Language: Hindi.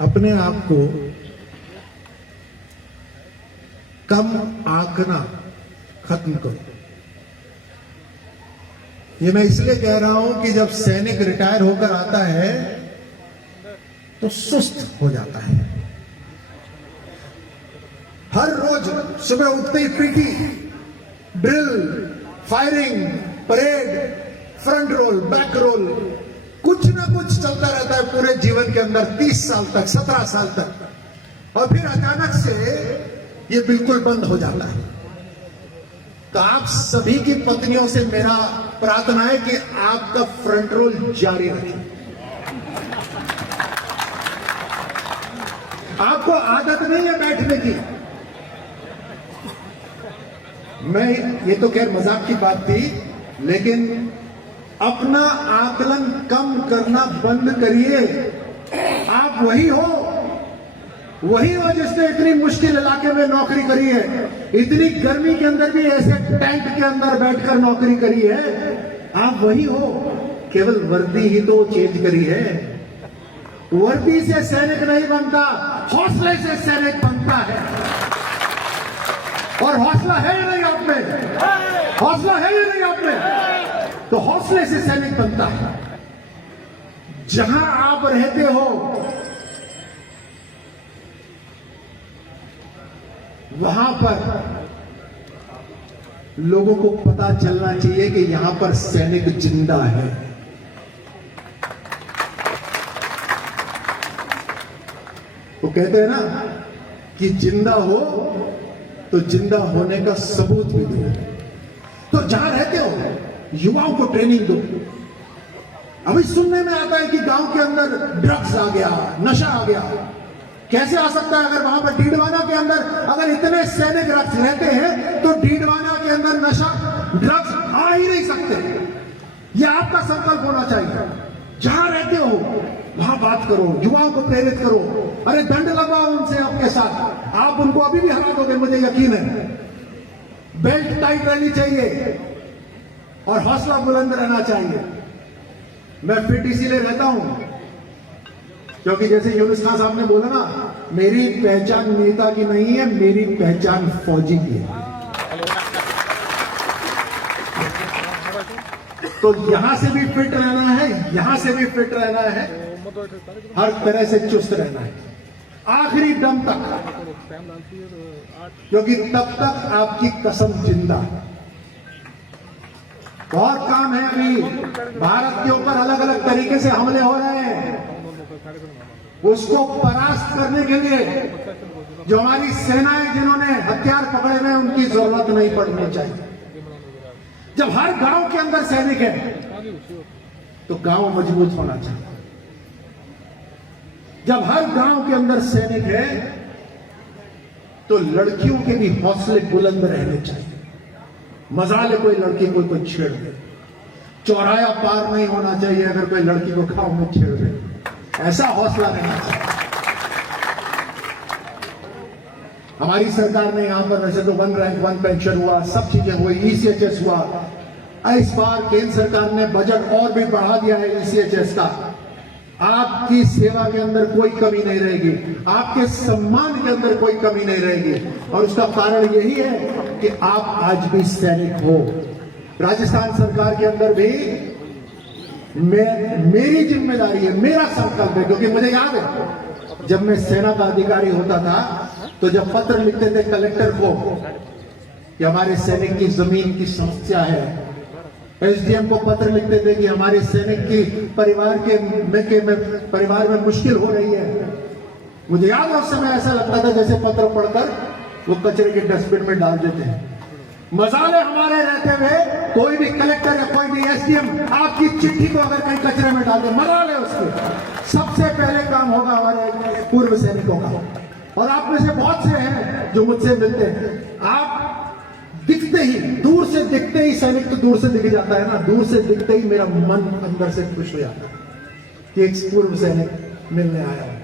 अपने आप को कम आंकना खत्म करो। ये मैं इसलिए कह रहा हूं कि जब सैनिक रिटायर होकर आता है तो सुस्त हो जाता है। हर रोज सुबह उठते ही PT, drill, firing, parade, front roll, back roll, कुछ ना कुछ चलता रहता है पूरे जीवन के अंदर 30 साल तक, 17 साल तक, और फिर अचानक से ये बिल्कुल बंद हो जाता है। तो आप सभी की पत्नियों से मेरा प्रार्थना है कि आपका फ्रंट रोल जारी रखें। आपको आदत नहीं है बैठने की। मैं ये तो खैर मजाक की बात थी, लेकिन अपना आकलन कम करना बंद करिए। आप वही हो जिसने इतनी मुश्किल इलाके में नौकरी करी है, इतनी गर्मी के अंदर भी ऐसे टेंट के अंदर बैठकर नौकरी करी है। आप वही हो, केवल वर्दी ही तो चेंज करी है। वर्दी से सैनिक नहीं बनता, हौसले से सैनिक बनता है। और हौसला है या नहीं आप में? हौसला है या नहीं आप में? तो हौसले से सैनिक बनता है। जहां आप रहते हो वहां पर लोगों को पता चलना चाहिए कि यहां पर सैनिक जिंदा है। वो कहते हैं ना कि जिंदा हो तो जिंदा होने का सबूत भी दो। तो जहां रहते हो युवाओं को ट्रेनिंग दो। अभी सुनने में आता है कि गांव के अंदर ड्रग्स आ गया, नशा आ गया। कैसे आ सकता है? अगर वहां पर डीडवाना के अंदर अगर इतने सैनिक रहते हैं तो डीडवाना के अंदर नशा, ड्रग्स आ ही नहीं सकते। यह आपका संकल्प होना चाहिए। जहां रहते हो वहां बात करो, युवाओं को प्रेरित करो। अरे दंड लगाओ उनसे आपके साथ। आप उनको अभी भी हरा दोगे, मुझे यकीन है। बेल्ट टाइट रहनी चाहिए और हौसला बुलंद रहना चाहिए। मैं फिट इसीलिए रहता हूं क्योंकि जैसे यूनुस खान साहब ने बोला ना, मेरी पहचान नेता की नहीं है, मेरी पहचान फौजी की है। तो यहां से भी फिट रहना है, यहां से भी फिट रहना है, हर तरह से चुस्त रहना है आखिरी दम तक, क्योंकि तब तक आपकी कसम जिंदा है। बहुत काम है। अभी भारत के ऊपर अलग अलग तरीके से हमले हो रहे हैं। उसको परास्त करने के लिए जो हमारी सेनाएं जिन्होंने हथियार पकड़े हुए, उनकी जरूरत नहीं पड़नी चाहिए। जब हर गांव के अंदर सैनिक है तो गांव मजबूत होना चाहिए। जब हर गांव के अंदर सैनिक है तो लड़कियों के भी हौसले बुलंद रहने चाहिए। मजाल कोई लड़की को छेड़ दे, चौराया पार नहीं होना चाहिए अगर कोई लड़की को गांव में छेड़ दे। ऐसा हौसला रहना चाहिए। हमारी सरकार ने यहां पर वैसे तो 1 रैंक 1 पेंशन हुआ, सब चीजें हुई, ईसीएचएस हुआ। इस बार केंद्र सरकार ने बजट और भी बढ़ा दिया है ईसीएचएस का। आपकी सेवा के अंदर कोई कमी नहीं रहेगी, आपके सम्मान के अंदर कोई कमी नहीं रहेगी। और उसका कारण यही है कि आप आज भी सैनिक हो। राजस्थान सरकार के अंदर भी मेरी जिम्मेदारी है, मेरा संकल्प है, क्योंकि मुझे याद है जब मैं सेना का अधिकारी होता था तो जब पत्र लिखते थे कलेक्टर को कि हमारे सैनिक की जमीन की समस्या है, एसडीएम को पत्र लिखते थे कि हमारे सैनिक की परिवार में मुश्किल हो रही है। मुझे याद है उस समय ऐसा लगता था जैसे पत्र पढ़कर वो कचरे के डस्टबिन में डाल देते हैं। मजाले हमारे रहते हुए कोई भी कलेक्टर या कोई भी एसडीएम आपकी चिट्ठी को अगर कहीं कचरे में डाल दे, मजाले उसके सबसे पहले काम होगा हमारे पूर्व सैनिकों का। और आप में से बहुत से हैं जो मुझसे मिलते हैं। आप दिखते ही, दूर से दिखते ही, सैनिक तो दूर से दिख जाता है ना, दूर से दिखते ही मेरा मन अंदर से खुश हो जाता है कि एक पूर्व सैनिक मिलने आया है।